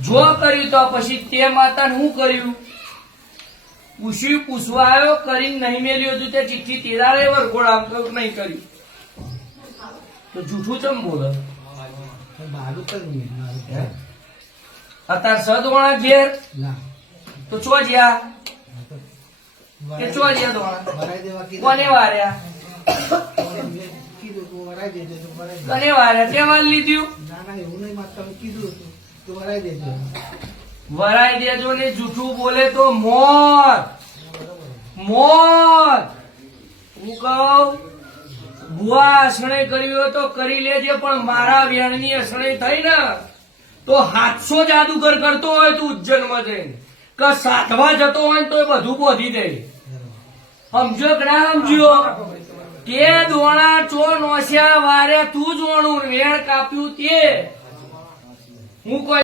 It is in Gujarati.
જો કર્યું તો પછી તે માતાને શું કર્યું? પૂછવા આવ્યો, કરીને નહીં મેલ્યું હતું તે ચિઠ્ઠી તેરારે વરઘોડા નહીં કર્યું તો જૂઠું ચમ બોલે? અત્યારે સદવાણા ઘેર તો ચો જ્યા કે ચો જ્યા દોણા કોને વાર્યા? કને વાર્યા? તે વાર લીધું વરાઈ દેજો ને જૂઠું બોલે તો મોત મોત. હું કહું ભુવા અસણે કર્યું હોય તો કરી લેજે, પણ મારા વેણની અસણે થઈ ને તો 700 જાદુગર કરતો હોય તું ઉજ્જૈનમાં જઈને કે સાધવા જતો હોય તો બધું બોધી દે. સમજો કે ના સમજો? તે દોણા ચો નોસ્યા વારે તું જોણું વેણ કાપ્યું તે હું કોઈ